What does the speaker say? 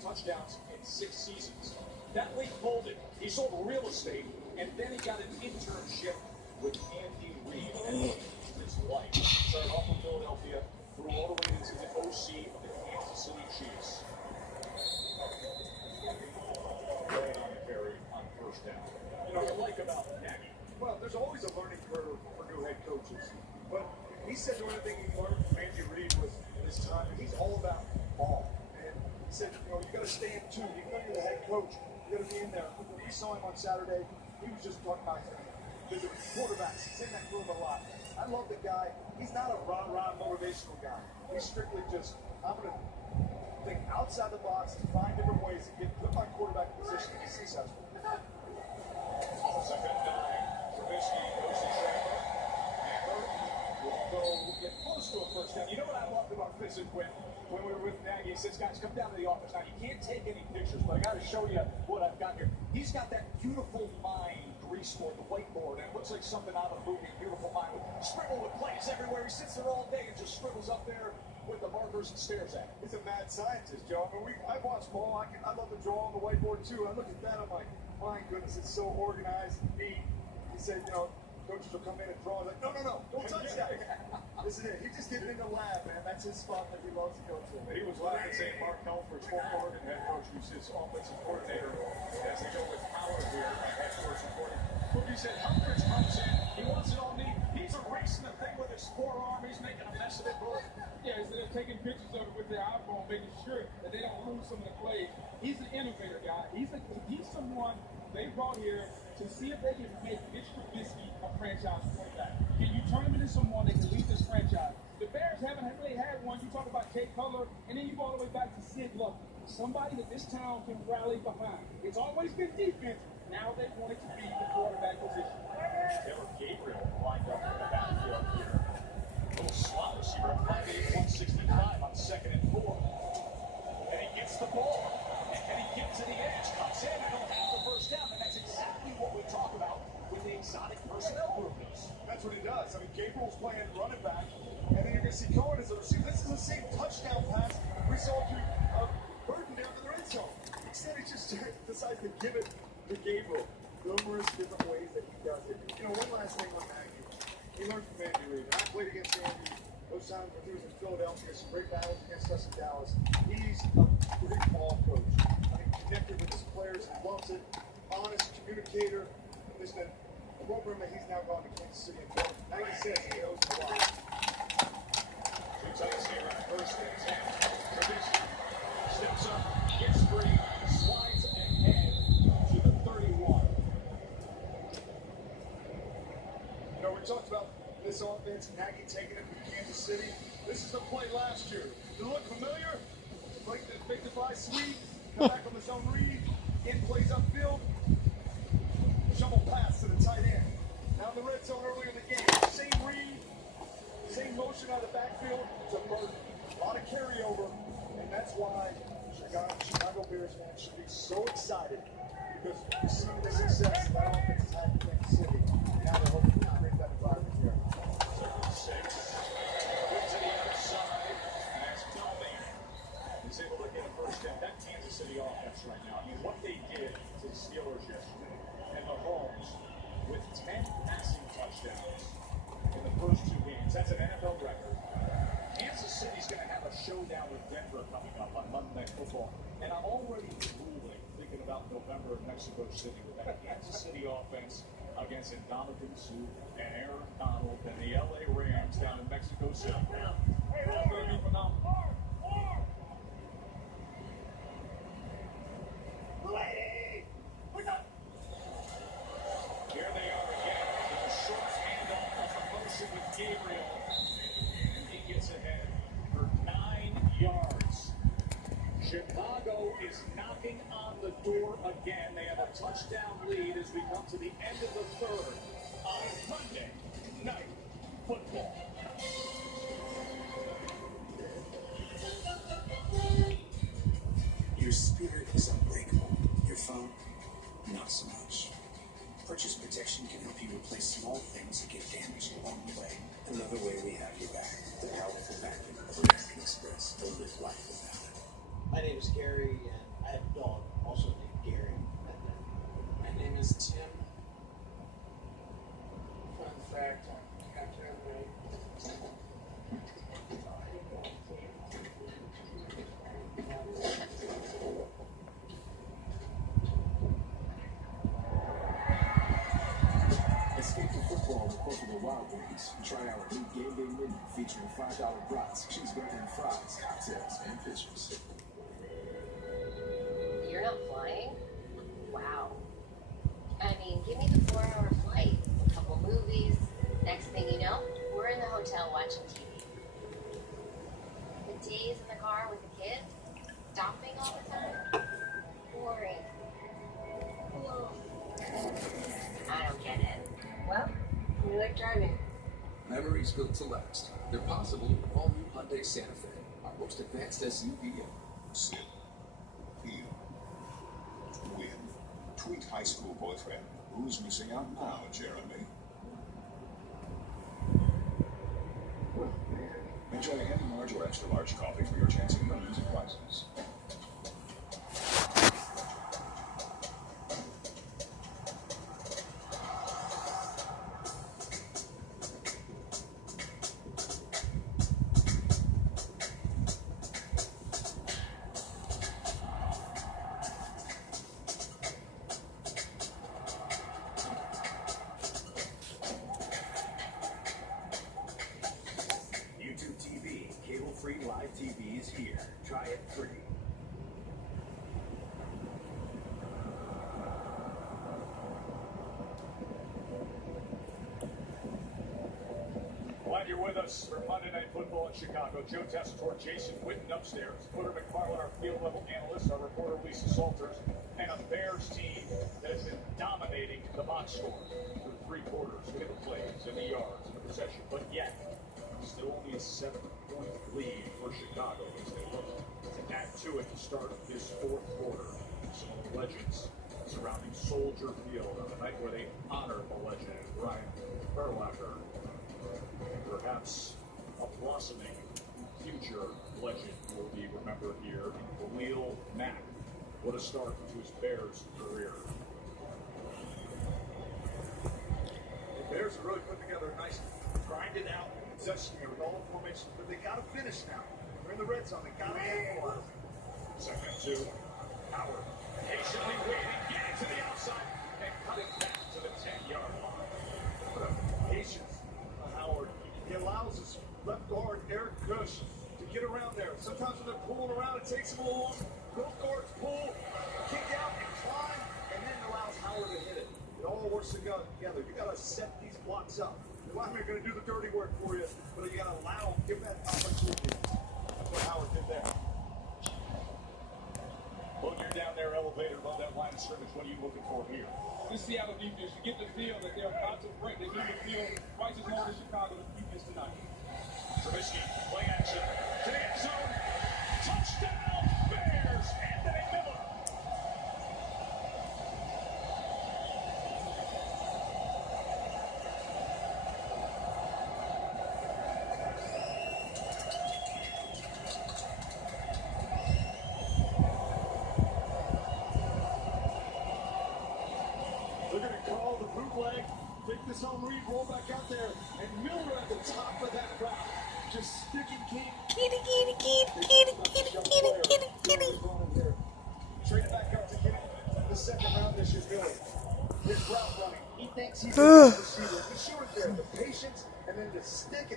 touchdowns in 6 seasons. That league folded. He sold real estate, and then he got an internship with Andy Reid, and he changed his life. Started off in Philadelphia, grew all the way into the OC of the Kansas City Chiefs. Right on the carry on first down. You know what I like about Nagy? Well, there's always a learning curve for new head coaches. But he said the only thing he learned from Andy Reid was this time, and he's all about ball. And he said, you know, you got to stay in tune. Even though you're the head coach, you got to be in there. When we saw him on Saturday, he was just talking about the quarterbacks. He's in that room a lot. I love the guy. He's not a rah-rah motivational guy. He's strictly just, I'm going to think outside the box and find different ways to put my quarterback in position to be successful. Second and 9. Trubisky goes to Trevor. Will go get close to a first down. You know what I loved about Visit when we were with Nagy? He says, guys, come down to the office. Now, you can't take any pictures, but I got to show you what I've got here. He's got that Beautiful Mind grease board, the whiteboard, and it looks like something out of a movie, Beautiful Mind, with scribble with plays everywhere. He sits there all day and just scribbles up there with the markers and stares at it. He's a mad scientist, Joe. I mean, I watch ball. I love to draw on the whiteboard, too. I look at that, I'm like, my goodness, it's so organized and neat. He said, you know, coaches will come in and draw. Like, no, don't touch that. This is it. He just did it in the lab, man. That's his spot that he loves to go to. He was laughing saying Mark Helfrich, former Oregon head coach, who's his offensive coordinator, as they go with Power here, head coach reporting. He said Helfrich comes in, he wants it all neat. He's erasing the thing with his forearm. He's making a mess of it. Yeah, so they're taking pictures of it with their iPhone, making sure that they don't lose some of the plays. He's an innovator, guy. He's someone they brought here to see if they can make Mitch Trubisky a franchise quarterback. Can you turn him into someone that can lead this franchise? The Bears haven't really had one. You talk about Jay Cutler, and then you go all the way back to Sid Luckey. Somebody that this town can rally behind. It's always been defense. Now they want it to be the quarterback position. Taylor Gabriel lined up in the backfield here. Little slot receiver at 5'8", 165 on 2nd and 4. And he gets the ball. And he gets to the edge, cuts in, and he'll have the first down. And that's exactly what we talk about with the exotic personnel groupings. That's what he does. I mean, Gabriel's playing running back, and then you're going to see Cohen as a receiver. This is the same touchdown pass we saw to Burton down to the red zone. Instead, he just decides to give it to Gabriel. Numerous different ways that he does it. You know, one last thing on Nagy. He learned from Andy Reid. I played against Andy those times when he was in Philadelphia, some great battles against us in Dallas. He's a great ball coach. I mean, connected with his players, he loves it. Honest communicator. Listen, the program that he's now gone to Kansas City and built. Nagy says he knows a lot. Two tights here on first and 10. Trubisky steps up, gets free, slides ahead to the 31. You know, we talked about this offense, Nagy taking it from Kansas City. This is the play last year. Does it look familiar? Like the big divide sweep, come back on the zone read, in plays upfield, shovel pass to the tight end. Now in the red zone earlier in the game, same read, same motion out of the backfield to Burton. A lot of carryover, and that's why Chicago Bears fans should be so excited because we're seeing the success that offense has had in Kansas City. Now they're hoping to create that environment here. 6. Quick to the outside. And that's Tommy. He's able to get a first down. That Kansas City offense right now. I mean, what they did to the Steelers yesterday. And Mahomes with 10 passing touchdowns in the first 2 games. That's an NFL record. Kansas City's going to have a showdown with Denver coming up on Monday Night Football. And I'm already drooling thinking about November in Mexico City with that Kansas City offense against Ndamukong Suh and Aaron Donald and the LA Rams down in Mexico City. It's going to be phenomenal. Here they are again with a short handoff of the motion with Gabriel. And he gets ahead for 9 yards. Chicago is knocking on the door again. They have a touchdown lead as we come to the end of the third on Monday Night Football. Your spirit is unbreakable. Your phone, not so much. Purchase Protection can help you replace small things that get damaged along the way. Another way we have your back. The powerful backing of American Express. Don't live life without it. My name is Gary, and I had a dog, also named Gary. My name is Tim. Fun fact, Captain America. Escape the football with Buffalo Wild Wings. Try our new game day menu featuring $5 brats, cheeseburger and fries, cocktails, and pitchers. You're not flying? Wow. I mean, give me the 4-hour flight, a couple movies. Next thing you know, we're in the hotel watching TV. The days in the car with the kids, stopping all the time, boring. I don't get it. Well, you like driving. Memories built to last. They're possible in the all-new Hyundai Santa Fe, our most advanced SUV ever. Sit. Feel. Win. Tweet high school boyfriend. Who's missing out now, Jeremy? Enjoy any large or extra large coffee for your chance at millions of prizes. YouTube TV, cable-free live TV is here. Try it free. Glad you're with us for Monday Night Football in Chicago. Joe Tessitore, Jason Witten upstairs, Twitter McFarland, our field level analyst, our reporter Lisa Salters, and a Bears team that has been dominating the box score through 3 quarters, in the plays, in the yards, in the possession, but yet still only a 7-point lead for Chicago as they look to add to it to start this 4th quarter. Some of the legends surrounding Soldier Field on the night where they honor the legend Brian Urlacher. Perhaps a blossoming future legend will be remembered here in Khalil Mack. What a start to his Bears career. The Bears are really putting together a nice grinded out possession here with all the formations, but they got to finish now. They're in the red zone. They got to capitalize. Second and 2. Howard patiently waiting, getting to the outside, and cutting back to the 10-yard line. What a patience on Howard. He allows his left guard, Eric Kush, to get around there. Sometimes when they're pulling around, it takes him a little longer. Both guards pull, kick out, and climb, and then allows Howard to hit it. It all works together. You got to set these blocks up. The linemen are going to do the dirty work for you, but you got to allow them, give that opportunity. That's what Howard did there. When you're down there elevated above that line of scrimmage, what are you looking for here? This Seattle defense, you get the feel that they're about to break. They do the feel twice as long as Chicago's defense tonight. Trubisky, play action, to the end zone, touchdown, Bears, Anthony Miller. They're going to call the bootleg, take this home read, roll back out there, and Miller at the top of that route, just sticking King. Kitty, kitty, kitty, kitty, kitty, kitty, kitty, kitty. Trade it back up to get the second round this year, Billy. His route running, he thinks he's a good receiver. He showed it there, the patience, and then the stick.